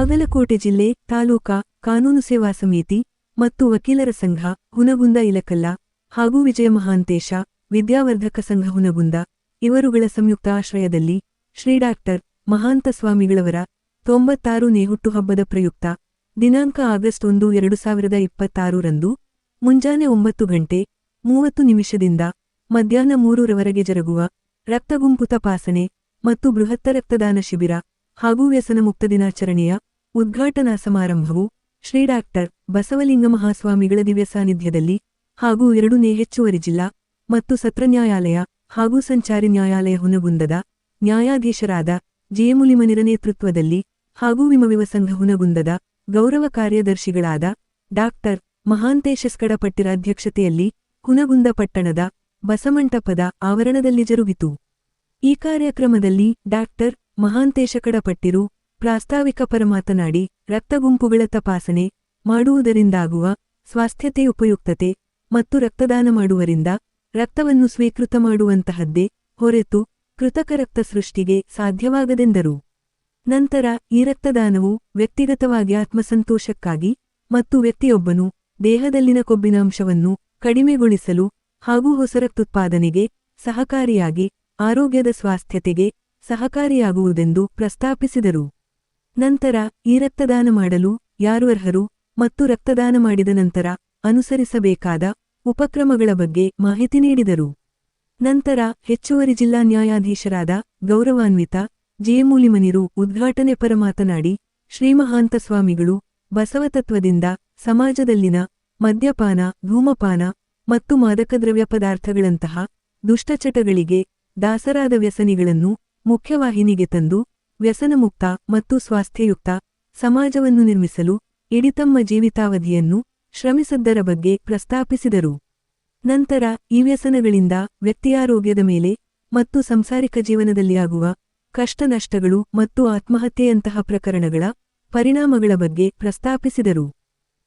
ಬಾಗಲಕೋಟೆ ಜಿಲ್ಲೆ ತಾಲೂಕಾ ಕಾನೂನು ಸೇವಾ ಸಮಿತಿ ಮತ್ತು ವಕೀಲರ ಸಂಘ ಹುನಗುಂದ ಇಲಕಲ್ಲ ಹಾಗೂ ವಿಜಯ ಮಹಾಂತೇಶ ವಿದ್ಯಾವರ್ಧಕ ಸಂಘ ಹುನಗುಂದ ಇವರುಗಳ ಸಂಯುಕ್ತ ಆಶ್ರಯದಲ್ಲಿ ಶ್ರೀ ಡಾಕ್ಟರ್ ಮಹಾಂತ ಸ್ವಾಮಿಗಳವರ 96ನೇ ಹುಟ್ಟುಹಬ್ಬದ ಪ್ರಯುಕ್ತ ದಿನಾಂಕ ಆಗಸ್ಟ್ 1, 2026 ರಂದು ಮುಂಜಾನೆ 9:30 ಮಧ್ಯಾಹ್ನ 3 ಜರುಗುವ ರಕ್ತಗುಂಪು ತಪಾಸಣೆ ಮತ್ತು ಬೃಹತ್ತ ರಕ್ತದಾನ ಶಿಬಿರ ಹಾಗೂ ವ್ಯಸನ ಮುಕ್ತ ದಿನಾಚರಣೆಯ ಉದ್ಘಾಟನಾ ಸಮಾರಂಭವು ಶ್ರೀ ಡಾಕ್ಟರ್ ಬಸವಲಿಂಗ ಮಹಾಸ್ವಾಮಿಗಳ ದಿವ್ಯ ಸಾನ್ನಿಧ್ಯದಲ್ಲಿ ಹಾಗೂ 2ನೇ ಹೆಚ್ಚುವರಿ ಜಿಲ್ಲಾ ಮತ್ತು ಸತ್ರ ನ್ಯಾಯಾಲಯ ಹಾಗೂ ಸಂಚಾರಿ ನ್ಯಾಯಾಲಯ ಹುನಗುಂದದ ನ್ಯಾಯಾಧೀಶರಾದ ಜೆಮುಲಿಮನಿರ ನೇತೃತ್ವದಲ್ಲಿ ಹಾಗೂ ವಿಮವಿವ ಸಂಘ ಹುನಗುಂದದ ಗೌರವ ಕಾರ್ಯದರ್ಶಿಗಳಾದ ಡಾಕ್ಟರ್ ಮಹಾಂತೇಶ ಸ್ಕಡಪಟ್ಟಿರ ಅಧ್ಯಕ್ಷತೆಯಲ್ಲಿ ಹುನಗುಂದ ಪಟ್ಟಣದ ಬಸಮಂಟಪದ ಆವರಣದಲ್ಲಿ ಜರುಗಿತು. ಈ ಕಾರ್ಯಕ್ರಮದಲ್ಲಿ ಡಾಕ್ಟರ್ ಮಹಾಂತೇಶ ಕಡಪಟ್ಟಿರು ಪ್ರಾಸ್ತಾವಿಕ ಪರ ಮಾತನಾಡಿ ರಕ್ತಗುಂಪುಗಳ ತಪಾಸಣೆ ಮಾಡುವುದರಿಂದಾಗುವ ಸ್ವಾಸ್ಥ್ಯತೆ ಉಪಯುಕ್ತತೆ ಮತ್ತು ರಕ್ತದಾನ ಮಾಡುವರಿಂದ ರಕ್ತವನ್ನು ಸ್ವೀಕೃತ ಮಾಡುವಂತಹದ್ದೇ ಹೊರತು ಕೃತಕ ರಕ್ತ ಸೃಷ್ಟಿಗೆ ಸಾಧ್ಯವಾಗದೆಂದರು. ನಂತರ ಈ ರಕ್ತದಾನವು ವ್ಯಕ್ತಿಗತವಾಗಿ ಆತ್ಮಸಂತೋಷಕ್ಕಾಗಿ ಮತ್ತು ವ್ಯಕ್ತಿಯೊಬ್ಬನು ದೇಹದಲ್ಲಿನ ಕೊಬ್ಬಿನಾಂಶವನ್ನು ಕಡಿಮೆಗೊಳಿಸಲು ಹಾಗೂ ಹೊಸ ರಕ್ತೋತ್ಪಾದನೆಗೆ ಸಹಕಾರಿಯಾಗಿ ಆರೋಗ್ಯದ ಸ್ವಾಸ್ಥ್ಯತೆಗೆ ಸಹಕಾರಿಯಾಗುವುದೆಂದು ಪ್ರಸ್ತಾಪಿಸಿದರು. ನಂತರ ಈ ರಕ್ತದಾನ ಮಾಡಲು ಯಾರು ಅರ್ಹರು ಮತ್ತು ರಕ್ತದಾನ ಮಾಡಿದ ನಂತರ ಅನುಸರಿಸಬೇಕಾದ ಉಪಕ್ರಮಗಳ ಬಗ್ಗೆ ಮಾಹಿತಿ ನೀಡಿದರು. ನಂತರ ಹೆಚ್ಚುವರಿ ಜಿಲ್ಲಾ ನ್ಯಾಯಾಧೀಶರಾದ ಗೌರವಾನ್ವಿತ ಜೆಮುಲಿಮನಿರು ಉದ್ಘಾಟನೆ ಪರ ಮಾತನಾಡಿ ಶ್ರೀಮಹಾಂತ ಸ್ವಾಮಿಗಳು ಬಸವತತ್ವದಿಂದ ಸಮಾಜದಲ್ಲಿನ ಮದ್ಯಪಾನ, ಧೂಮಪಾನ ಮತ್ತು ಮಾದಕದ್ರವ್ಯ ಪದಾರ್ಥಗಳಂತಹ ದುಷ್ಟಚಟಗಳಿಗೆ ದಾಸರಾದ ವ್ಯಸನಿಗಳನ್ನು ಮುಖ್ಯವಾಹಿನಿಗೆ ತಂದು ವ್ಯಸನಮುಕ್ತ ಮತ್ತು ಸ್ವಾಸ್ಥ್ಯಯುಕ್ತ ಸಮಾಜವನ್ನು ನಿರ್ಮಿಸಲು ಇಡೀ ತಮ್ಮ ಜೀವಿತಾವಧಿಯನ್ನು ಶ್ರಮಿಸಿದ್ದರ ಬಗ್ಗೆ ಪ್ರಸ್ತಾಪಿಸಿದರು. ನಂತರ ಈ ವ್ಯಸನಗಳಿಂದ ವ್ಯಕ್ತಿಯಾರೋಗ್ಯದ ಮೇಲೆ ಮತ್ತು ಸಂಸಾರಿಕ ಜೀವನದಲ್ಲಿ ಆಗುವ ಕಷ್ಟ ನಷ್ಟಗಳು ಮತ್ತು ಆತ್ಮಹತ್ಯೆಯಂತಹ ಪ್ರಕರಣಗಳ ಪರಿಣಾಮಗಳ ಬಗ್ಗೆ ಪ್ರಸ್ತಾಪಿಸಿದರು.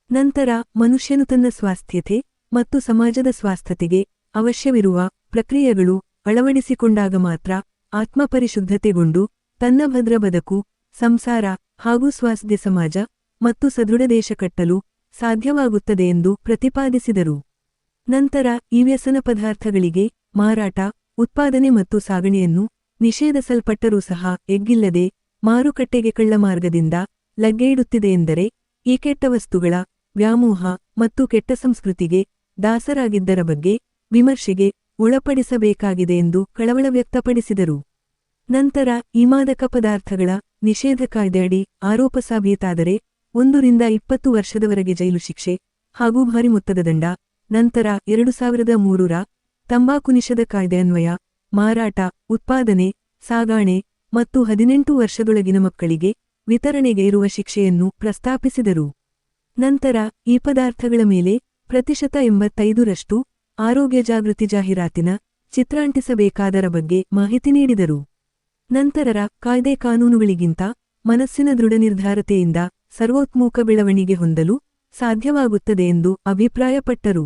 ನಂತರ ಮನುಷ್ಯನು ತನ್ನ ಸ್ವಾಸ್ಥ್ಯತೆ ಮತ್ತು ಸಮಾಜದ ಸ್ವಾಸ್ಥ್ಯತೆಗೆ ಅವಶ್ಯವಿರುವ ಪ್ರಕ್ರಿಯೆಗಳು ಅಳವಡಿಸಿಕೊಂಡಾಗ ಮಾತ್ರ ಆತ್ಮಪರಿಶುದ್ಧತೆಗೊಂಡು ತನ್ನ ಭದ್ರ ಬದುಕು, ಸಂಸಾರ ಹಾಗೂ ಸ್ವಾಸ್ಥ್ಯ ಸಮಾಜ ಮತ್ತು ಸದೃಢ ದೇಶ ಕಟ್ಟಲು ಸಾಧ್ಯವಾಗುತ್ತದೆ ಎಂದು ಪ್ರತಿಪಾದಿಸಿದರು. ನಂತರ ಈ ವ್ಯಸನ ಪದಾರ್ಥಗಳಿಗೆ ಮಾರಾಟ, ಉತ್ಪಾದನೆ ಮತ್ತು ಸಾಗಣೆಯನ್ನು ನಿಷೇಧಿಸಲ್ಪಟ್ಟರೂ ಸಹ ಎಗ್ಗಿಲ್ಲದೆ ಮಾರುಕಟ್ಟೆಗೆ ಕಳ್ಳ ಮಾರ್ಗದಿಂದ ಲಗ್ಗೆಯಿಡುತ್ತಿದೆ ಎಂದರೆ ಈ ಕೆಟ್ಟ ವಸ್ತುಗಳ ವ್ಯಾಮೋಹ ಮತ್ತು ಕೆಟ್ಟ ಸಂಸ್ಕೃತಿಗೆ ದಾಸರಾಗಿದ್ದರ ಬಗ್ಗೆ ವಿಮರ್ಶೆಗೆ ಒಳಪಡಿಸಬೇಕಾಗಿದೆ ಎಂದು ಕಳವಳ ವ್ಯಕ್ತಪಡಿಸಿದರು. ನಂತರ ಈ ಮಾದಕ ಪದಾರ್ಥಗಳ ನಿಷೇಧ ಕಾಯ್ದೆಯಡಿ ಆರೋಪ ಸಾಬೀತಾದರೆ 1 ರಿಂದ 20 ವರ್ಷದವರೆಗೆ ಜೈಲು ಶಿಕ್ಷೆ ಹಾಗೂ ಭಾರಿ ಮೊತ್ತದ ದಂಡ. ನಂತರ 2003ರ ತಂಬಾಕು ನಿಷೇಧ ಕಾಯ್ದೆ ಅನ್ವಯ ಮಾರಾಟ, ಉತ್ಪಾದನೆ, ಸಾಗಾಣೆ ಮತ್ತು 18 ವರ್ಷದೊಳಗಿನ ಮಕ್ಕಳಿಗೆ ವಿತರಣೆಗೆ ಇರುವ ಶಿಕ್ಷೆಯನ್ನು ಪ್ರಸ್ತಾಪಿಸಿದರು. ನಂತರ ಈ ಪದಾರ್ಥಗಳ ಮೇಲೆ ಪ್ರತಿಶತ 85ರಷ್ಟು ಆರೋಗ್ಯ ಜಾಗೃತಿ ಜಾಹೀರಾತಿನ ಚಿತ್ರ ಅಂಟಿಸಬೇಕಾದರ ಬಗ್ಗೆ ಮಾಹಿತಿ ನೀಡಿದರು. ನಂತರರ ಕಾಯ್ದೆ ಕಾನೂನುಗಳಿಗಿಂತ ಮನಸ್ಸಿನ ದೃಢ ನಿರ್ಧಾರತೆಯಿಂದ ಸರ್ವೋತ್ಮುಖ ಬೆಳವಣಿಗೆ ಹೊಂದಲು ಸಾಧ್ಯವಾಗುತ್ತದೆ ಎಂದು ಅಭಿಪ್ರಾಯಪಟ್ಟರು.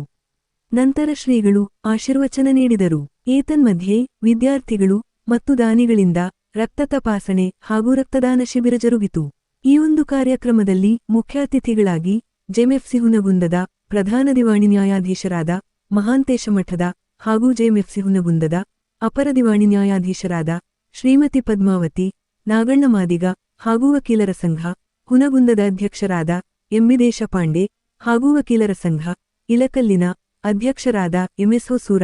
ನಂತರ ಶ್ರೀಗಳು ಆಶೀರ್ವಚನ ನೀಡಿದರು. ಏತನ್ಮಧ್ಯೆ ವಿದ್ಯಾರ್ಥಿಗಳು ಮತ್ತು ದಾನಿಗಳಿಂದ ರಕ್ತ ತಪಾಸಣೆ ಹಾಗೂ ರಕ್ತದಾನ ಶಿಬಿರ ಜರುಗಿತು. ಈ ಒಂದು ಕಾರ್ಯಕ್ರಮದಲ್ಲಿ ಮುಖ್ಯಾತಿಥಿಗಳಾಗಿ ಜೆಎಂಎಫ್ಸಿ ಹುನಗುಂದದ ಪ್ರಧಾನ ದಿವಾಣಿ ನ್ಯಾಯಾಧೀಶರಾದ ಮಹಾಂತೇಶ ಮಠದ ಹಾಗೂ ಜೆಎಂಎಫ್ಸಿ ಹುನಗುಂದದ ಅಪರ ದಿವಾಣಿ ನ್ಯಾಯಾಧೀಶರಾದ ಶ್ರೀಮತಿ ಪದ್ಮಾವತಿ ನಾಗಣ್ಣ ಮಾದಿಗ ಹಾಗೂ ವಕೀಲರ ಸಂಘ ಹುನಗುಂದದ ಅಧ್ಯಕ್ಷರಾದ ಎಂಬಿ ದೇಶಪಾಂಡೆ ಹಾಗೂ ವಕೀಲರ ಸಂಘ ಇಲಕಲ್ಲಿನ ಅಧ್ಯಕ್ಷರಾದ ಎಂಎಸ್ ಹೊಸೂರ,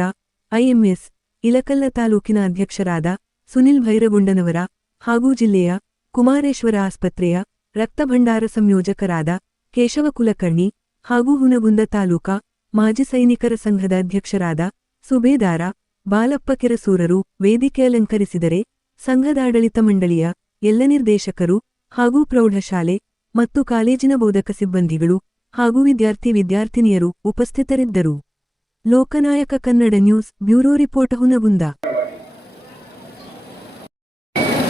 ಐಎಂಎಸ್ ಇಲಕಲ್ಲ ತಾಲೂಕಿನ ಅಧ್ಯಕ್ಷರಾದ ಸುನಿಲ್ ಭೈರಗೊಂಡನವರ ಹಾಗೂ ಜಿಲ್ಲೆಯ ಕುಮಾರೇಶ್ವರ ಆಸ್ಪತ್ರೆಯ ರಕ್ತ ಭಂಡಾರ ಸಂಯೋಜಕರಾದ ಕೇಶವ ಕುಲಕರ್ಣಿ ಹಾಗೂ ಹುನಗುಂದ ತಾಲೂಕಾ ಮಾಜಿ ಸೈನಿಕರ ಸಂಘದ ಅಧ್ಯಕ್ಷರಾದ ಸುಬೇದಾರ ಬಾಲಪ್ಪ ಕೆರಸೂರರು ವೇದಿಕೆ ಅಲಂಕರಿಸಿದರೆ ಸಂಘದಾಡಳಿತ ಮಂಡಳಿಯ ಎಲ್ಲ ನಿರ್ದೇಶಕರು ಹಾಗೂ ಪ್ರೌಢಶಾಲೆ ಮತ್ತು ಕಾಲೇಜಿನ ಬೋಧಕ ಸಿಬ್ಬಂದಿಗಳು ಹಾಗೂ ವಿದ್ಯಾರ್ಥಿನಿಯರು ಉಪಸ್ಥಿತರಿದ್ದರು. Lokanayaka Kannada news bureau report Hunagunda.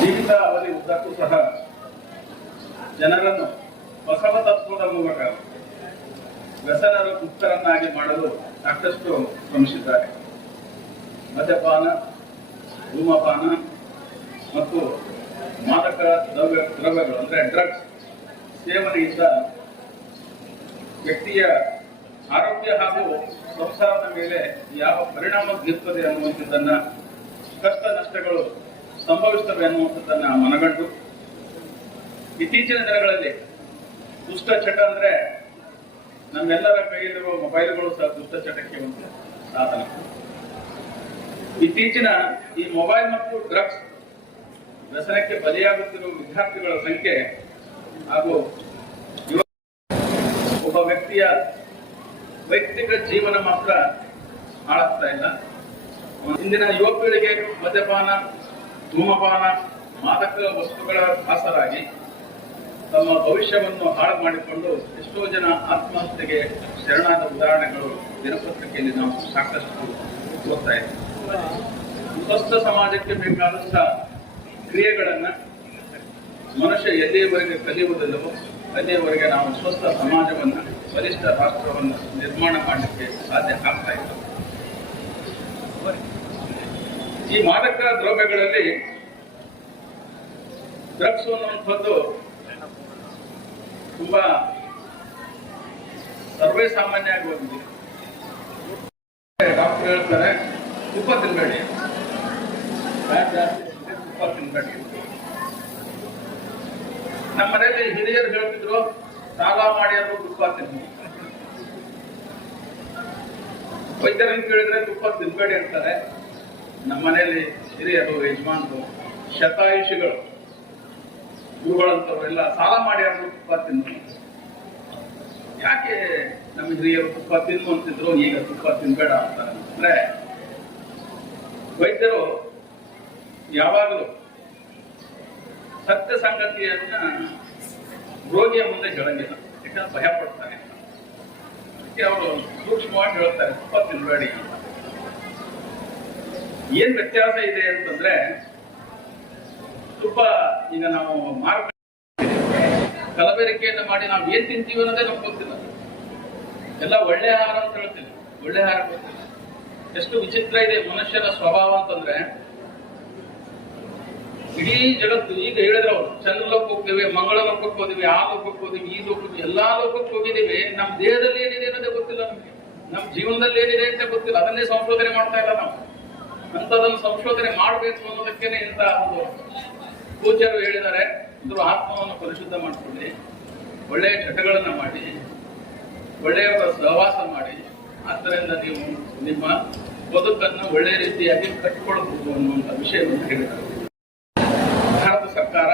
ಜೀವಿತಾವಧಿ ಉದ್ದಕ್ಕೂ ಸಹ ಜನರನ್ನು ಬಸವ ತತ್ವದ ಮೂಲಕ ವ್ಯಸನ ಮುಕ್ತರನ್ನಾಗಿ ಮಾಡಲು ಸಾಕಷ್ಟು ಶ್ರಮಿಸಿದ್ದಾರೆ. ಮದ್ಯಪಾನ, ಧೂಮಪಾನ ಮತ್ತು ಮಾದಕ ದ್ರವ್ಯಗಳು ಅಂದರೆ ಡ್ರಗ್ಸ್ ಸೇವನೆಯಿಂದ ವ್ಯಕ್ತಿಯ ಆರೋಗ್ಯ ಹಾಗೂ ಸಂಸಾರದ ಮೇಲೆ ಯಾವ ಪರಿಣಾಮ ಬೀರುತ್ತದೆ ಅನ್ನುವಂಥದ್ದನ್ನ, ಕಷ್ಟ ನಷ್ಟಗಳು ಸಂಭವಿಸುತ್ತವೆ ಅನ್ನುವಂಥದ್ದನ್ನ ಮನಗಂಡು ಇತ್ತೀಚಿನ ದಿನಗಳಲ್ಲಿ ದುಷ್ಟಚಟ ಅಂದ್ರೆ ನಮ್ಮೆಲ್ಲರ ಕೈಯಲ್ಲಿರುವ ಮೊಬೈಲ್ಗಳು ಸಹ ದುಷ್ಟಚಟಕ್ಕೆ ಒಂದು ಸಾಧನ. ಇತ್ತೀಚಿನ ಈ ಮೊಬೈಲ್ ಮತ್ತು ಡ್ರಗ್ಸ್ ವ್ಯಸನಕ್ಕೆ ಬಲಿಯಾಗುತ್ತಿರುವ ವಿದ್ಯಾರ್ಥಿಗಳ ಸಂಖ್ಯೆ ಹಾಗೂ ಒಬ್ಬ ವ್ಯಕ್ತಿಯ ವೈಯಕ್ತಿಕ ಜೀವನ ಮಾತ್ರ ಹಾಳಾಗ್ತಾ ಇಲ್ಲ. ಇಂದಿನ ಯುವ ಪೀಳಿಗೆ ಮದ್ಯಪಾನ, ಧೂಮಪಾನ, ಮಾದಕ ವಸ್ತುಗಳ ದಾಸರಾಗಿ ತಮ್ಮ ಭವಿಷ್ಯವನ್ನು ಹಾಳು ಮಾಡಿಕೊಂಡು ಎಷ್ಟೋ ಜನ ಆತ್ಮಹತ್ಯೆಗೆ ಶರಣಾದ ಉದಾಹರಣೆಗಳು ದಿನಪತ್ರಿಕೆಯಲ್ಲಿ ನಾವು ಸಾಕಷ್ಟು ಓದ್ತಾ ಇದ್ದೀವಿ. ಸ್ವಸ್ಥ ಸಮಾಜಕ್ಕೆ ಬೇಕಾದಂತಹ ಕ್ರಿಯೆಗಳನ್ನ ಮನುಷ್ಯ ಎಲ್ಲಿಯವರೆಗೆ ಕಲಿಯುವುದಿಲ್ಲವೋ ಅಲ್ಲಿಯವರೆಗೆ ನಾವು ಸ್ವಸ್ಥ ಸಮಾಜವನ್ನ, ಬಲಿಷ್ಠ ರಾಷ್ಟ್ರವನ್ನು ನಿರ್ಮಾಣ ಮಾಡಲಿಕ್ಕೆ ಸಾಧ್ಯ ಆಗ್ತಾ ಇಲ್ಲ. ಈ ಮಾದಕ ದ್ರವ್ಯಗಳಲ್ಲಿ ಡ್ರಗ್ಸ್ ಅನ್ನುವಂಥದ್ದು ತುಂಬಾ ಸರ್ವೇ ಸಾಮಾನ್ಯ ಆಗಿ ಹೋಗಿದೆ. ಡಾಕ್ಟರ್ ಹೇಳ್ತಾರೆ ತುಪ್ಪ ತಿನ್ಬೇಡಿ, ತುಪ್ಪ ತಿನ್ಬೇಡಿ. ನಮ್ಮ ಮನೆಯಲ್ಲಿ ಹಿರಿಯರು ಹೇಳ್ತಿದ್ರು ಸಾಲ ಮಾಡಿ ಅದು ತುಪ್ಪ ತಿನ್ನಿ. ವೈದ್ಯರನ್ನು ಕೇಳಿದ್ರೆ ತುಪ್ಪ ತಿನ್ಬೇಡಿ ಅಂತಾರೆ. ನಮ್ಮ ಮನೆಯಲ್ಲಿ ಹಿರಿಯರು, ಯಜಮಾನರು, ಶತಾಯುಷಿಗಳು, ಇವುಗಳಂತವರೆಲ್ಲ ಸಾಲ ಮಾಡಿ ಅದು ತುಪ್ಪ ತಿನ್ನು. ಯಾಕೆ ನಮ್ಮ ಹಿರಿಯರು ತುಪ್ಪ ತಿನ್ನು ಅಂತಿದ್ರು, ಈಗ ತುಪ್ಪ ತಿನ್ಬೇಡ ಅಂತಾರೆ ಅಂದ್ರೆ ವೈದ್ಯರು ಯಾವಾಗಲೂ ಸತ್ಯ ಸಂಗತಿಯನ್ನ ರೋಗಿಯ ಮುಂದೆ ಹೇಳಂಗಿಲ್ಲ, ಯಾಕಂದ್ರೆ ಭಯ ಪಡ್ತಾರೆ. ಅದಕ್ಕೆ ಅವರು ಸೂಕ್ಷ್ಮವಾಗಿ ಹೇಳ್ತಾರೆ ತುಪ್ಪ ತಿನ್ಬೇಡಿ ಅಂತ. ಏನ್ ವ್ಯತ್ಯಾಸ ಇದೆ ಅಂತಂದ್ರೆ, ತುಪ್ಪ ಈಗ ನಾವು ಮಾರುಕಟ್ಟೆ ಕಲಬೆರಕೆಯನ್ನು ಮಾಡಿ ನಾವು ಏನ್ ತಿಂತೀವಿ ಅನ್ನೋದೇ ನಮ್ಗೆ ಗೊತ್ತಿಲ್ಲ. ಎಲ್ಲ ಒಳ್ಳೆ ಆಹಾರ ಅಂತ ಹೇಳ್ತೀವಿ, ಒಳ್ಳೆ ಆಹಾರ ಗೊತ್ತಿಲ್ಲ. ಎಷ್ಟು ವಿಚಿತ್ರ ಇದೆ ಮನುಷ್ಯನ ಸ್ವಭಾವ ಅಂತಂದ್ರೆ, ಇಡೀ ಜಗತ್ತು ಈಗ ಹೇಳಿದ್ರೆ ಅವರು ಚಂದ್ರಲೋಕಕ್ಕೆ ಹೋಗ್ತೇವೆ, ಮಂಗಳ ಲೋಕಕ್ಕೆ ಹೋದಿವಿ, ಆ ಲೋಕಕ್ಕೆ ಹೋದಿವಿ, ಈ ಲೋಕಕ್ಕೆ, ಎಲ್ಲಾ ಲೋಕಕ್ಕೆ ಹೋಗಿದ್ದೀವಿ. ನಮ್ಮ ದೇಹದಲ್ಲಿ ಏನಿದೆ ಅನ್ನೋದೇ ಗೊತ್ತಿಲ್ಲ ನಮ್ಗೆ, ನಮ್ಮ ಜೀವನದಲ್ಲಿ ಏನಿದೆ ಅಂತ ಗೊತ್ತಿಲ್ಲ. ಅದನ್ನೇ ಸಂಶೋಧನೆ ಮಾಡ್ತಾ ಇಲ್ಲ ನಾವು. ಅಂತದನ್ನು ಸಂಶೋಧನೆ ಮಾಡಬೇಕು ಅನ್ನೋದಕ್ಕೇನೆ ಇಂಥ ಒಂದು ಪೂಜ್ಯರು ಹೇಳಿದ್ದಾರೆ, ಇದ್ರ ಆತ್ಮವನ್ನು ಪರಿಶುದ್ಧ ಮಾಡಿಕೊಳ್ಳಿ, ಒಳ್ಳೆಯ ಚಟಗಳನ್ನ ಮಾಡಿ, ಒಳ್ಳೆಯವರ ಸಹವಾಸ ಮಾಡಿ, ಆದ್ದರಿಂದ ನೀವು ನಿಮ್ಮ ಬದುಕನ್ನು ಒಳ್ಳೆಯ ರೀತಿಯಾಗಿ ಕಟ್ಟಿಕೊಳ್ಳಬಹುದು ಅನ್ನುವಂಥ ವಿಷಯವನ್ನು ಹೇಳಿದರು. ಭಾರತ ಸರ್ಕಾರ,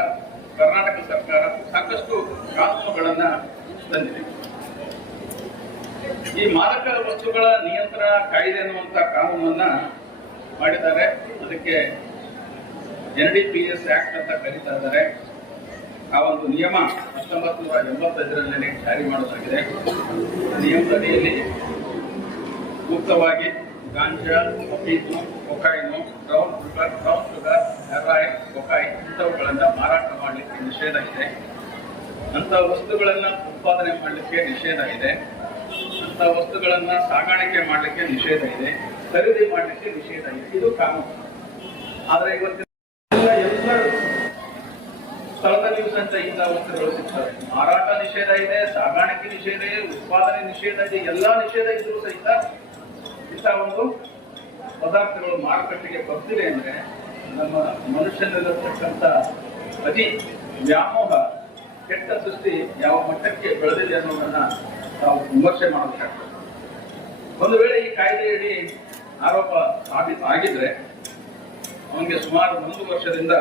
ಕರ್ನಾಟಕ ಸರ್ಕಾರ ಸಾಕಷ್ಟು ಕಾನೂನುಗಳನ್ನ ತಂದಿದೆ. ಈ ಮಾದಕ ವಸ್ತುಗಳ ನಿಯಂತ್ರಣ ಕಾಯ್ದೆ ಅನ್ನುವಂಥ ಕಾನೂನನ್ನ ಮಾಡಿದ್ದಾರೆ. ಅದಕ್ಕೆ NDPS ಆಕ್ಟ್ ಅಂತ ಕರೀತಾ ಇದ್ದಾರೆ. ಆ ಒಂದು ನಿಯಮ 1985ರಲ್ಲಿ ಜಾರಿ ಮಾಡಲಾಗಿದೆ. ನಿಯಮದ ಅಡಿಯಲ್ಲಿ ಮುಕ್ತವಾಗಿ ಗಾಂಜಾ, ಅಫೀಮು, ಕೊಕೈನು, ಬ್ರೌನ್ ಶುಗರ್, ಹೆರಾಯಿನ್, ಕೊಕೈನ್ ಇಂಥವುಗಳನ್ನ ಮಾರಾಟ ಮಾಡಲಿಕ್ಕೆ ನಿಷೇಧ ಇದೆ. ಅಂತ ವಸ್ತುಗಳನ್ನ ಉತ್ಪಾದನೆ ಮಾಡಲಿಕ್ಕೆ ನಿಷೇಧ ಇದೆ. ಅಂತ ವಸ್ತುಗಳನ್ನ ಸಾಗಾಣಿಕೆ ಮಾಡಲಿಕ್ಕೆ ನಿಷೇಧ ಇದೆ. ಖರೀದಿ ಮಾಡಲಿಕ್ಕೆ ನಿಷೇಧ ಇದೆ. ಇದು ಕಾನೂನು. ಆದ್ರೆ ಇವತ್ತಿನ ಎಲ್ಲ ಸ್ಥಳದಲ್ಲಿ ಸಂತ ಇಂಥ ವಸ್ತುಗಳು ಸಿಗ್ತವೆ. ಮಾರಾಟ ನಿಷೇಧ ಇದೆ, ಸಾಗಾಣಿಕೆ ನಿಷೇಧ ಇದೆ, ಉತ್ಪಾದನೆ ನಿಷೇಧ ಇದೆ. ಎಲ್ಲಾ ನಿಷೇಧ ಇದ್ರೂ ಸಹಿತ ಇಂಥ ಒಂದು ಪದಾರ್ಥಗಳು ಮಾರುಕಟ್ಟೆಗೆ ಬರ್ತಿದೆ ಅಂದ್ರೆ ನಮ್ಮ ಮನುಷ್ಯನಲ್ಲಿರತಕ್ಕಂಥ ಅತಿ ವ್ಯಾಮೋಹ, ಕೆಟ್ಟ ದೃಷ್ಟಿ ಯಾವ ಮಟ್ಟಕ್ಕೆ ಬೆಳೆದಿದೆ ಅನ್ನೋದನ್ನ ನಾವು ವಿಮರ್ಶೆ ಮಾಡಬೇಕಾಗ್ತದೆ. ಒಂದು ವೇಳೆ ಈ ಕಾಯ್ದೆಯಡಿ ಆರೋಪ ಆಗಿದ್ರೆ ಅವನಿಗೆ ಸುಮಾರು 1 ವರ್ಷದಿಂದ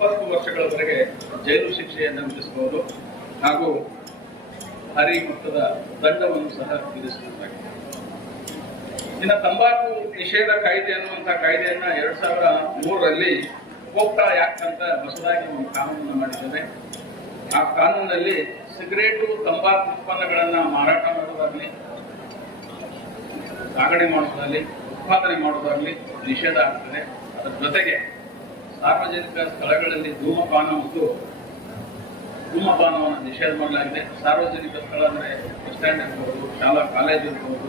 20 ವರ್ಷಗಳವರೆಗೆ ಜೈಲು ಶಿಕ್ಷೆಯನ್ನು ವಿಧಿಸಬಹುದು ಹಾಗೂ ಭಾರಿ ಮೊತ್ತದ ದಂಡವನ್ನು ಸಹ ವಿಧಿಸಬಹುದಾಗಿದೆ. ಇನ್ನು ತಂಬಾಕು ನಿಷೇಧ ಕಾಯ್ದೆ ಅನ್ನುವಂತಹ ಕಾಯ್ದೆಯನ್ನ 2003ರಲ್ಲಿ ಪೋಕ್ಟಾ ಆಕ್ಟ್ ಅಂತ ಹೊಸದಾಗಿ ಒಂದು ಕಾನೂನನ್ನು ಮಾಡಿದ್ದೇವೆ. ಆ ಕಾನೂನಲ್ಲಿ ಸಿಗರೇಟು, ತಂಬಾಕು ಉತ್ಪನ್ನಗಳನ್ನ ಮಾರಾಟ ಮಾಡೋದಾಗ್ಲಿ, ಸಾಗಣೆ ಮಾಡೋದಾಗ್ಲಿ, ಉತ್ಪಾದನೆ ಮಾಡೋದಾಗ್ಲಿ ನಿಷೇಧ ಆಗ್ತದೆ. ಅದರ ಜೊತೆಗೆ ಸಾರ್ವಜನಿಕ ಸ್ಥಳಗಳಲ್ಲಿ ಧೂಮಪಾನವನ್ನು ನಿಷೇಧ ಮಾಡಲಾಗಿದೆ. ಸಾರ್ವಜನಿಕ ಸ್ಥಳ ಅಂದ್ರೆ ಬಸ್ ಸ್ಟ್ಯಾಂಡ್ ಇರ್ಬೋದು, ಶಾಲಾ ಕಾಲೇಜ್ ಇರ್ಬೋದು,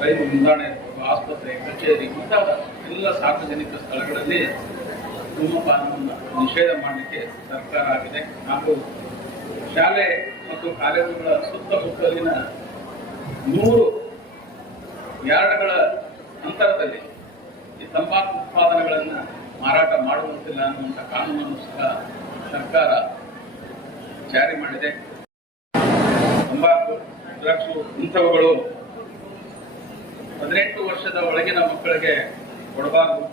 ರೈಲು ನಿಲ್ದಾಣ ಇರ್ಬೋದು, ಆಸ್ಪತ್ರೆ, ಕಚೇರಿ ಮುಂತಾದ ಎಲ್ಲ ಸಾರ್ವಜನಿಕ ಸ್ಥಳಗಳಲ್ಲಿ ಧೂಮಪಾನವನ್ನು ನಿಷೇಧ ಮಾಡಲಿಕ್ಕೆ ಸರ್ಕಾರ ಆಗಿದೆ. ಹಾಗೂ ಶಾಲೆ ಮತ್ತು ಕಾಲೇಜುಗಳ ಸುತ್ತಮುತ್ತಲಿನ 100 ಯಾರ್ಡ್ಗಳ ಅಂತರದಲ್ಲಿ ಈ ತಂಬಾಕು ಉತ್ಪಾದನೆಗಳನ್ನು ಮಾರಾಟ ಮಾಡುವಂತಿಲ್ಲ ಅನ್ನುವಂಥ ಕಾನೂನನ್ನು ಸಹ ಸರ್ಕಾರ ಜಾರಿ ಮಾಡಿದೆ. ತಂಬಾಕು, ಡ್ರಗ್ಸು ಇಂಥವುಗಳು 18 ವರ್ಷದ ಒಳಗಿನ ಮಕ್ಕಳಿಗೆ ಕೊಡಬಾರದು,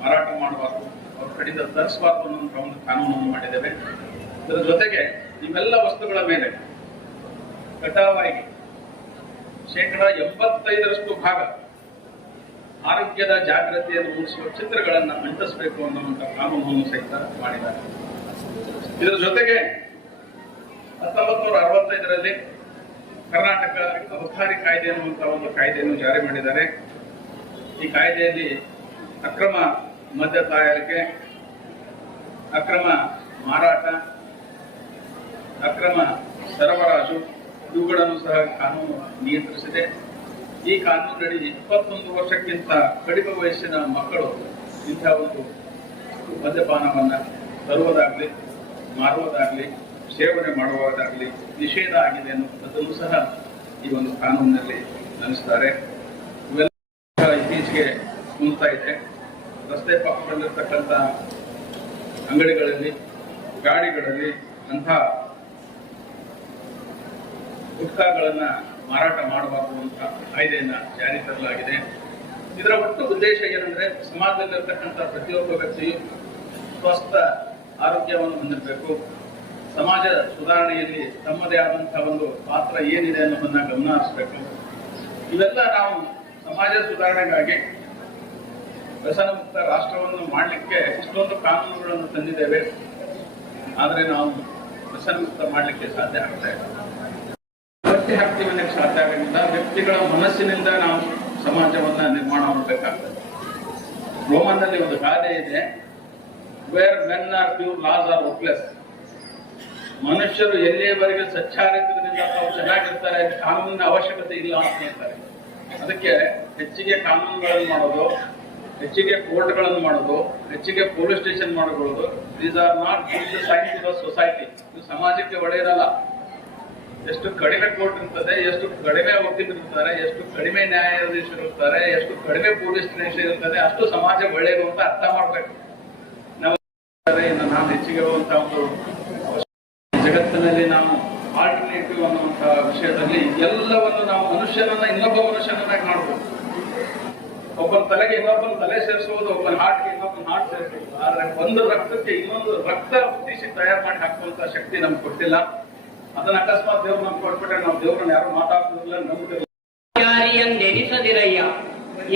ಮಾರಾಟ ಮಾಡಬಾರದು, ಅವ್ರ ಕಡೆಯಿಂದ ತರಿಸಬಾರದು ಅನ್ನುವಂಥ ಒಂದು ಕಾನೂನನ್ನು ಮಾಡಿದ್ದೇವೆ. ಇದರ ಜೊತೆಗೆ ಇವೆಲ್ಲ ವಸ್ತುಗಳ ಮೇಲೆ ಕಡ್ಡಾಯವಾಗಿ 85% ಭಾಗ ಆರೋಗ್ಯದ ಜಾಗೃತಿಯನ್ನು ಮೂಡಿಸುವ ಚಿತ್ರಗಳನ್ನು ಅಂಟಿಸಬೇಕು ಅನ್ನುವಂಥ ಕಾನೂನನ್ನು ಸಹಿತ ಮಾಡಿದ್ದಾರೆ. ಇದರ ಜೊತೆಗೆ 1965ರಲ್ಲಿ ಕರ್ನಾಟಕ ಅಬಕಾರಿ ಕಾಯ್ದೆ ಎನ್ನುವಂಥ ಒಂದು ಕಾಯ್ದೆಯನ್ನು ಜಾರಿ ಮಾಡಿದ್ದಾರೆ. ಈ ಕಾಯ್ದೆಯಲ್ಲಿ ಅಕ್ರಮ ಮದ್ಯ ತಯಾರಿಕೆ, ಅಕ್ರಮ ಮಾರಾಟ, ಅಕ್ರಮ ಸರಬರಾಜು ಇವುಗಳನ್ನು ಸಹ ಕಾನೂನು ನಿಯಂತ್ರಿಸಿದೆ. ಈ ಕಾನೂನಿನಡಿ 21 ವರ್ಷಕ್ಕಿಂತ ಕಡಿಮೆ ವಯಸ್ಸಿನ ಮಕ್ಕಳು ಇಂಥ ಒಂದು ಮದ್ಯಪಾನವನ್ನು ತರುವುದಾಗಲಿ, ಮಾರುವುದಾಗಲಿ, ಸೇವನೆ ಮಾಡುವುದಾಗಲಿ ನಿಷೇಧ ಆಗಿದೆ ಅನ್ನುವಂಥದ್ದನ್ನು ಸಹ ಈ ಒಂದು ಕಾನೂನಿನಲ್ಲಿ ತಿಳಿಸಿದ್ದಾರೆ. ಇವೆಲ್ಲ ಇತ್ತೀಚೆಗೆ ಕುಂತಾ ಇದೆ. ರಸ್ತೆ ಪಕ್ಕದಲ್ಲಿರ್ತಕ್ಕಂಥ ಅಂಗಡಿಗಳಲ್ಲಿ, ಗಾಡಿಗಳಲ್ಲಿ ಅಂಥ ಗುಟ್ಕಾಗಳನ್ನ ಮಾರಾಟ ಮಾಡಬಾರದು ಅಂತ ಕಾಯ್ದೆಯನ್ನ ಜಾರಿ ತರಲಾಗಿದೆ. ಇದರ ಒಟ್ಟು ಉದ್ದೇಶ ಏನಂದ್ರೆ, ಸಮಾಜದಲ್ಲಿರ್ತಕ್ಕಂಥ ಪ್ರತಿಯೊಬ್ಬ ವ್ಯಕ್ತಿಯು ಸ್ವಸ್ಥ ಆರೋಗ್ಯವನ್ನು ಹೊಂದಿರಬೇಕು, ಸಮಾಜ ಸುಧಾರಣೆಯಲ್ಲಿ ತಮ್ಮದೇ ಆದಂತಹ ಒಂದು ಪಾತ್ರ ಏನಿದೆ ಅನ್ನೋದನ್ನ ಗಮನ ಹರಿಸಬೇಕು. ಇವೆಲ್ಲ ನಾವು ಸಮಾಜ ಸುಧಾರಣೆಗಾಗಿ ವ್ಯಸನ ಮುಕ್ತ ರಾಷ್ಟ್ರವನ್ನು ಮಾಡಲಿಕ್ಕೆ ಇಷ್ಟೊಂದು ಕಾನೂನುಗಳನ್ನು ತಂದಿದ್ದೇವೆ. ಆದರೆ ನಾವು ವ್ಯಸನ ಮುಕ್ತ ಮಾಡಲಿಕ್ಕೆ ಸಾಧ್ಯ ಆಗ್ತಾ ಇಲ್ಲ. ಬಟ್ಟೆ ಹಾಕ್ತೀವಿ ಸಾಧ್ಯ ಆಗೋದ್ರಿಂದ ವ್ಯಕ್ತಿಗಳ ಮನಸ್ಸಿನಿಂದ ನಾವು ಸಮಾಜವನ್ನ ನಿರ್ಮಾಣ ಮಾಡಬೇಕಾಗ್ತದೆ. ರೋಮನ್ನಲ್ಲಿ ಒಂದು ಗಾದೆ ಇದೆ, where men are pure laws are workless. ಮನುಷ್ಯರು ಎಲ್ಲಿಯವರೆಗೆ ಸಚ್ಚಾರಿತ್ರದಿಂದ ತಾವು ಚೆನ್ನಾಗಿರ್ತಾರೆ, ಕಾನೂನಿನ ಅವಶ್ಯಕತೆ ಇಲ್ಲ ಅಂತ ಹೇಳ್ತಾರೆ. ಅದಕ್ಕೆ ಹೆಚ್ಚಿಗೆ ಕಾನೂನುಗಳನ್ನು ಮಾಡೋದು, ಹೆಚ್ಚಿಗೆ ಕೋರ್ಟ್ಗಳನ್ನು ಮಾಡೋದು, ಹೆಚ್ಚಿಗೆ ಪೊಲೀಸ್ ಸ್ಟೇಷನ್ ಮಾಡಿಕೊಳ್ಳೋದು, these are not good sign to the society. ಇದು ಸಮಾಜಕ್ಕೆ ಒಳ್ಳೆಯದಲ್ಲ. ಎಷ್ಟು ಕಡಿಮೆ ಕೋರ್ಟ್ ಇರ್ತದೆ, ಎಷ್ಟು ಕಡಿಮೆ ವಕೀಲರು ಇರ್ತಾರೆ, ಎಷ್ಟು ಕಡಿಮೆ ನ್ಯಾಯಾಧೀಶರು ಇರ್ತಾರೆ, ಎಷ್ಟು ಕಡಿಮೆ ಪೊಲೀಸ್ ಸ್ಟೇಷನ್ ಇರ್ತದೆ, ಅಷ್ಟು ಸಮಾಜ ಒಳ್ಳೆಯದು ಅಂತ ಅರ್ಥ ಮಾಡ್ಬೇಕು. ನಾವು ಹೆಚ್ಚಿಗೆ ಹೋಗುವಂತ ಒಂದು ಜಗತ್ತಿನಲ್ಲಿ ನಾವು ಆಲ್ಟರ್ನೇಟಿವ್ ಅನ್ನುವಂತ ವಿಷಯದಲ್ಲಿ ಎಲ್ಲವನ್ನು ನಾವು ಮನುಷ್ಯನನ್ನ ಇನ್ನೊಬ್ಬ ಮನುಷ್ಯನನ್ನಾಗಿ ಮಾಡಬಹುದು. ಒಬ್ಬನ ತಲೆಗೆ ಇನ್ನೊಬ್ಬನ ತಲೆ ಸೇರಿಸುವುದು, ಒಬ್ಬನ ಹಾರ್ಟ್ಗೆ ಇನ್ನೊಬ್ಬನ ಹಾರ್ಟ್ ಸೇರಿಸುವುದು. ಆದ್ರೆ ಒಂದು ರಕ್ತಕ್ಕೆ ಇನ್ನೊಂದು ರಕ್ತ ಹುಟ್ಟಿಸಿ ತಯಾರು ಮಾಡಿ ಹಾಕುವಂತ ಶಕ್ತಿ ನಮ್ಗೆ ಕೊಟ್ಟಿಲ್ಲ. ಅದನ್ನ ಅಕಸ್ಮಾತ್ ದೇವ್ರು ನಮ್ಗೆ ಕೊಟ್ಬಿಟ್ರೆ ನಾವು ದೇವ್ರನ್ನ ಯಾರು ಮಾತಾಡ್ತಿರ್ಲಿಲ್ಲ, ನಂಬುತ್ತಿರಲಿಲ್ಲ. ಎಂದೆನಿಸದಿರಯ್ಯ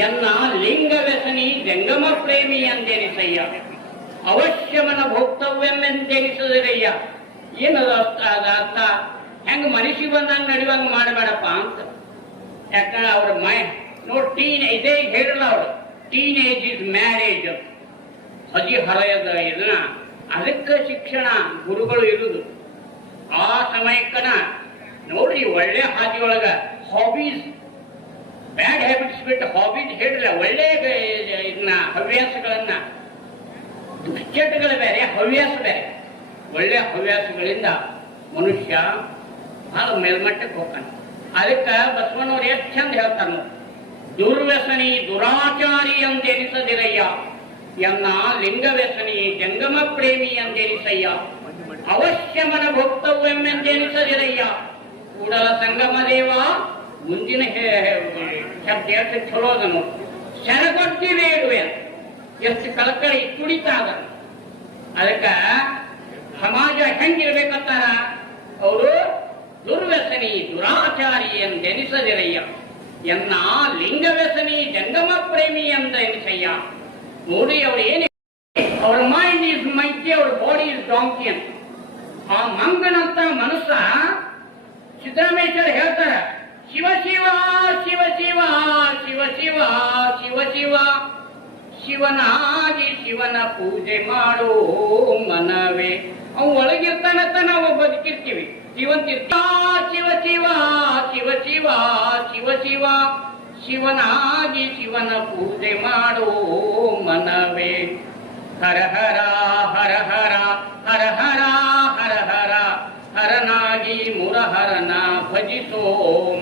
ಎನ್ನ ಲಿಂಗ ವ್ಯಸನಿ ಜಂಗಮ ಪ್ರೇಮಿ ಎಂದೆನಿಸಯ್ಯ, ಅವಶ್ಯಮನ ಭೋಕ್ತವ್ಯಮೆಂದೆನಿಸದಿರಯ್ಯ. ಏನದ ಅರ್ಥ? ಹೆಂಗ ಮನುಷ್ಯ ಬಂದಂಗ ನಡಿವಂಗ ಮಾಡಬೇಡಪ್ಪ ಅಂತ. ಯಾಕಂದ್ರೆ ಅವ್ರ ನೋಡಿ ಇದೇ ಹೇಳಿಲ್ಲ ಅವ್ರು, ಟೀನೇಜ್ ಇಸ್ ಮ್ಯಾರೇಜ್, ಹದಿಹರೆಯದ ಇದನ್ನ. ಅದಕ್ಕೆ ಶಿಕ್ಷಣ ಗುರುಗಳು ಇರುವುದು. ಆ ಸಮಯಕ್ಕನ ನೋಡ್ರಿ ಒಳ್ಳೆ ಹಾದಿಯೊಳಗ ಹಾಬೀಸ್, ಬ್ಯಾಡ್ ಹ್ಯಾಬಿಟ್ಸ್ ಬಿಟ್ಟು ಹಾಬೀಸ್ ಹೇಳಿಲ್ಲ, ಒಳ್ಳೆ ಇದನ್ನ ಹವ್ಯಾಸಗಳನ್ನ. ದುಶ್ಚಟಗಳು ಬೇರೆ, ಹವ್ಯಾಸ ಬೇರೆ. ಒಳ್ಳೆ ಹವ್ಯಾಸಗಳಿಂದ ಮನುಷ್ಯ ಬಹಳ ಮೇಲ್ಮಟ್ಟಕ್ಕೆ ಹೋಗ್ತಾನೆ. ಅದಕ್ಕೆ ಬಸವಣ್ಣವ್ರು ಎಷ್ಟು ಚಂದ ಹೇಳ್ತಾನ, ದುರ್ವ್ಯಸನಿ ದುರಾಚಾರಿ ಎಂದೆನಿಸದಿರಯ್ಯ ಎನ್ನ ಲಿಂಗ ವ್ಯಸನಿ ಜಂಗಮ ಪ್ರೇಮಿ ಎಂದೆನಿಸಯ್ಯ, ಅವಶ್ಯಮನ ಭೋಕ್ತವ್ಯಮೆಂದೆನಿಸದಿರಯ್ಯ. ಕೂಡಲ ಸಂಗಮ ದೇವ ಮುಂದಿನ ಶಬ್ದ ಎಷ್ಟು ಚಲೋ ಅದನ್ನು ಶರಗೊತ್ತಿದೆ ಇಡುವೆ, ಎಷ್ಟು ಕಳಕಳಿ ತುಡಿತಾದ. ಅದಕ್ಕ ಸಮಾಜ ಹೆಂಗಿರ್ಬೇಕಂತಾರ ಅವರು, ದುರ್ವ್ಯಸನಿ ದುರಾಚಾರಿ ಎಂದೆನಿಸದಿರಯ್ಯ ಎನ್ನ ಲಿಂಗ ವ್ಯಸನಿ ಜಂಗಮ ಪ್ರೇಮಿ ಎಂದೆನಿಸಯ್ಯ. ನೋಡಿ ಅವ್ರು ಏನೇ, ಅವ್ರ ಮೈಂಡ್ ಈಸ್ ಮೈಟಿ, ಅವ್ರ ಬಾಡಿ ಇಸ್ ಡಾಂಕಿ ಅಂತ. ಆ ಮಂಗನಂತ ಮನಸ್ಸ ಸಿದ್ದರಾಮೇಶ್ವರ ಹೇಳ್ತಾರ, ಶಿವ ಶಿವ ಶಿವ ಶಿವ ಶಿವ ಶಿವ ಶಿವ ಶಿವ, ಶಿವನಾಗಿ ಶಿವನ ಪೂಜೆ ಮಾಡೋ ಮನವೇ. ಅವು ಒಳಗಿರ್ತಾನಂತ ನಾವು ಬದುಕಿರ್ತೀವಿ, ಜೀವಂತಿರ್ತ. ಶಿವ ಶಿವ ಶಿವ ಶಿವ ಶಿವ ಶಿವ, ಶಿವನಾಗಿ ಶಿವನ ಪೂಜೆ ಮಾಡೋ ಮನವೇ. ಹರ ಹರ ಹರ ಹರ ಹರ ಹರ ಹರ ಹರ ಹರ ಭಜಿಸೋ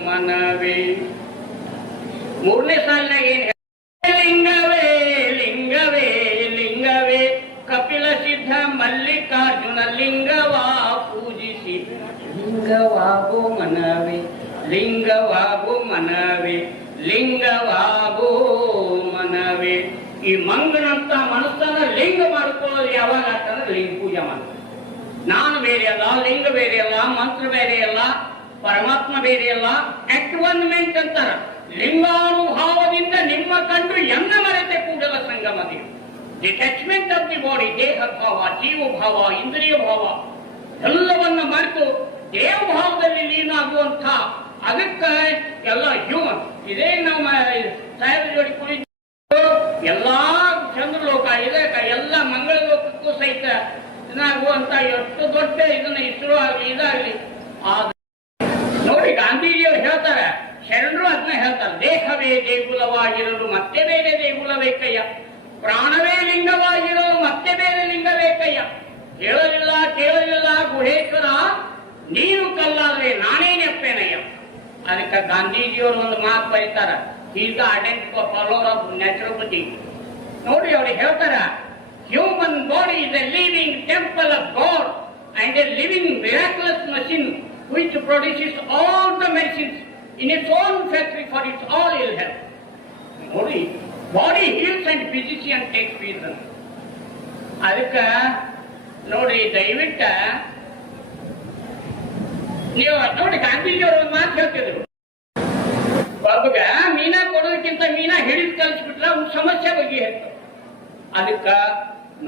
ಮನವೇ. ಮೂರನೇ ಸಾಲಿನಾಗ ಏನ್ ಲಿಂಗವೇ ಲಿಂಗವೇ ಲಿಂಗವೇ ಕಪಿಲ ಸಿದ್ಧ ಮಲ್ಲಿಕಾರ್ಜುನ ಲಿಂಗವಾ ಪೂಜಿಸಿ ಲಿಂಗವಾಗೋ ಮನವೇ ಲಿಂಗವಾಗೋ ಮನವೇ ಲಿಂಗವಾಗೋ ಮನವೇ. ಈ ಮಂಗನಂತ ಮನಸ್ಸನ್ನ ಲಿಂಗ ಮಾಡ್ಕೊಳ್ಳೋದು ಯಾವಾಗ ಅಂತಂದ್ರೆ ಲಿಂಗ ಪೂಜೆ ಮಾಡ್ತಾರೆ. ನಾನು ಬೇರೆ ಅಲ್ಲ, ಲಿಂಗ ಬೇರೆ ಅಲ್ಲ, ಮಂತ್ರ ಬೇರೆ ಅಲ್ಲ, ಪರಮಾತ್ಮ ಬೇರೆ ಅಲ್ಲ, ಅಕ್ವನ್ಮೆಂಟ್ ಅಂತಾರ. ಲಿಂಗಾನುಭಾವದಿಂದ ನಿಮ್ಮ ಕಂಡು ಎನ್ನ ಮರೆತೆ ಕೂಡಲ ಸಂಗಮದಿ. ಡಿಟ್ಯಾಚ್ಮೆಂಟ್ ಆಫ್ ದಿ ಬಾಡಿ, ದೇಹ ಭಾವ, ಜೀವ ಭಾವ, ಇಂದ್ರಿಯ ಭಾವ ಎಲ್ಲವನ್ನ ಮರೆತು ದೇವ ಭಾವದಲ್ಲಿ ಲೀನಾಗುವಂಥ ಅದಕ್ಕ ಎಲ್ಲ ಹ್ಯೂಮನ್. ಇದೇ ನಾವು ಸಾಹೇಬರ ಜೋಡಿ ಕುಳಿ ಎಲ್ಲಾ ಚಂದ್ರಲೋಕ ಇದಕ್ಕ ಎಲ್ಲ ಮಂಗಳ ಲೋಕಕ್ಕೂ ಸಹಿತ ಇದಾಗುವಂತ ಎಷ್ಟು ದೊಡ್ಡ ಇದನ್ನ ಇಸ್ರೋ ಆಗಲಿ ಇದಾಗಲಿ. ನೋಡಿ ಗಾಂಧೀಜಿಯವರು ಹೇಳ್ತಾರೆ, ಶರಣರು ಅದನ್ನ ಹೇಳ್ತಾರೆ, ದೇಹವೇ ದೇಗುಲವಾಗಿರಲು ಮತ್ತೆ ಬೇರೆ ದೇಗುಲ ಬೇಕಯ್ಯ, ಪ್ರಾಣವೇ ಲಿಂಗವಾಗಿರಲು ಮತ್ತೆ ಬೇರೆ ಲಿಂಗ ಬೇಕಯ್ಯ. ಹೇಳಲಿಲ್ಲ ಕೇಳಲಿಲ್ಲ ಗುಹೇಶ್ವರ, ನೀನು ಕಲ್ಲಾದ್ರೆ ನಾನೇ ನೆಪ್ಪೇನಯ್ಯ. ಅದಕ್ಕೆ ಗಾಂಧೀಜಿಯವರು ಒಂದು ಮಾತು ಬರೀತಾರ, is the identify follower of naturopathy. ನೋಡಿ ಅವ್ರಿಗೆ ಹೇಳ್ತಾರ, human body is a living temple of god and a living miraculous machine which produces all the medicines in its own factory for its all ill health. ನೋಡಿ body heels and physician takes reason. ಅದಕ್ಕೆ ನೋಡಿ ದಯವಿಟ್ಟ ನೀವು ನೋಡಿ ಗಾಂಧೀಜಿಯವರು ಒಂದು ಮಾತು ಹೇಳ್ತಿದ್ರು, ಒಬ್ಬಗ ಮೀನಾ ಕೊಡೋದಕ್ಕಿಂತ ಮೀನಾ ಹಿಡಿದು ಕಲಿಸ್ಬಿಟ್ರೆ ಅವ್ನ ಸಮಸ್ಯೆ ಬಗೆಹರಿತು. ಅದಕ್ಕ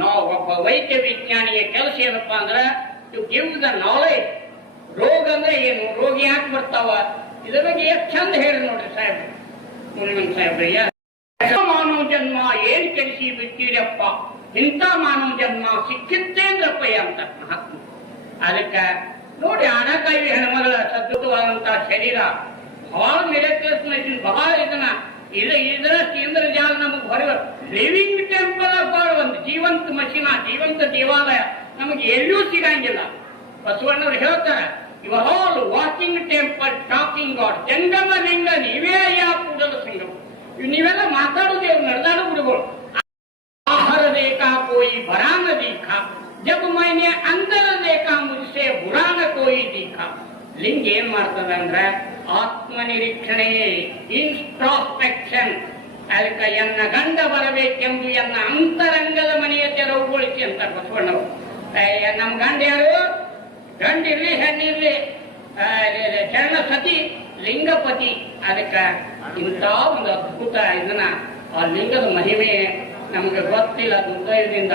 ನಾವು ಒಬ್ಬ ವೈದ್ಯ ವಿಜ್ಞಾನಿಯ ಕೆಲಸ ಏನಪ್ಪಾ ಅಂದ್ರೆ ಟು ಗಿವ್ ದ ನಾಲೆಜ್. ರೋಗ ಅಂದ್ರೆ ಏನು, ರೋಗ ಯಾಕೆ ಬರ್ತಾವ, ಇದ್ರ ಬಗ್ಗೆ ಎಷ್ಟು ಚಂದ ಹೇಳಿ ನೋಡ್ರಿ ಸಾಹೇಬ್ರು, ಮುನಿಮನ್ ಸಾಹೇಬ್ರಯ್ಯ. ಮಾನವ ಜನ್ಮ ಏನ್ ಕೆಡಿಸಿ ಬಿಟ್ಟಿರಪ್ಪ, ಇಂಥ ಮಾನವ ಜನ್ಮ ಸಿಕ್ಕಿತ್ತೇಂದ್ರಪ್ಪಯ್ಯ ಅಂತ ಮಹಾತ್ಮ. ಅದಕ್ಕ ನೋಡಿ ಹಣಕಾಯಿ ಹೆಣ್ಮಗಳ ಸದ್ಭುತವಾದಂತ ಶರೀರ, ಬಹಳ ಮಿರಾಕ್ಯುಲಸ್ ಮಷಿನ್, ಬಹಳ ಇದರ ಕೇಂದ್ರ ಜಾಲ ನಮಗೆ ಹೊರ ಲಿವಿಂಗ್ ಟೆಂಪಲ್ ಆಫ್ ಗಾಡ್, ಒಂದು ಜೀವಂತ ಮಷಿನ, ಜೀವಂತ ದೇವಾಲಯ ನಮಗೆ ಎಲ್ಲೂ ಸಿಗಂಗಿಲ್ಲ. ಬಸವಣ್ಣವ್ರು ಹೇಳ್ತಾರೆ, you are all walking temple talking god. ಜಂಗಮ ಲಿಂಗ ನೀವೇ ಯಾ ಕೂಡಲ ಸಂಗಮ. ನೀವೆಲ್ಲ ಮಾತಾಡೋದೇ ನಡೆದಾಡೋ ಬಿಡುಗಳು. ಆಹಾರ ರೇಖಾ ಕೋಯಿ ಬರಾನ ದೀಖಾ, ಜಬ್ ಮೈನೆ ಅಂದರ ರೇಖಾ ಮುಗಿಸೆ ಬುರಾನ ಕೋಯಿ ದೀಖಾ. ಲಿಂಗ ಏನ್ ಮಾಡ್ತದ ಅಂದ್ರೆ ಆತ್ಮ ನಿರೀಕ್ಷಣೆ, ಇನ್ಸ್ಟ್ರಾಸ್ಪೆಕ್ಷನ್. ಅದಕ್ಕೆ ಎನ್ನ ಗಂಡ ಬರಬೇಕೆಂದು ಎನ್ನ ಅಂತರಂಗದ ಮನೆಯ ತೆರವುಗೊಳಿಸಿ ಅಂತಾರೆ ಬಸವಣ್ಣವರು. ನಮ್ಮ ಗಂಡ ಯಾರು, ಗಂಡಿರ್ಲಿ ಹೆಣ್ಣಿರ್ಲಿ, ಚರಣ ಸತಿ ಲಿಂಗಪತಿ. ಅದಕ್ಕೆ ಇಂಥ ಒಂದು ಅದ್ಭುತ ಇದನ್ನ ಆ ಲಿಂಗದ ಮಹಿಮೆ ನಮಗೆ ಗೊತ್ತಿಲ್ಲ. ದುರ್ದಯದಿಂದ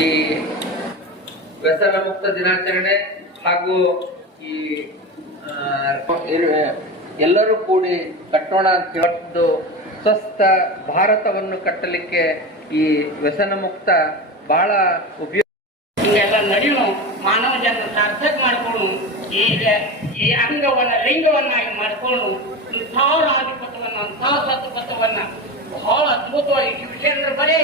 ಈ ವ್ಯಸನ ಮುಕ್ತ ದಿನಾಚರಣೆ ಹಾಗೂ ಈ ಎಲ್ಲರೂ ಕೂಡಿ ಕಟ್ಟೋಣ ಅಂತ ಹೇಳೋದು, ಸ್ವಸ್ಥ ಭಾರತವನ್ನು ಕಟ್ಟಲಿಕ್ಕೆ ಈ ವ್ಯಸನ ಮುಕ್ತ ಬಹಳ ಉಪಯೋಗ. ಹಿಂಗೆಲ್ಲ ನಡೆಯೋ ಮಾನವ ಜನ್ಮ ಸಾರ್ಥಕ ಮಾಡಿಕೊಂಡು ಈಗ ಈ ಅಂಗವನ್ನ ಲಿಂಗವನ್ನಾಗಿ ಮಾಡಿಕೊಂಡು ಇಂಥ ರಾಜಪಥವನ್ನ, ಅಂಥ ಸತ್ಪಥವನ್ನ ಬಹಳ ಅದ್ಭುತವಾಗಿ ಶಿವಶರಣರು ಬರೀ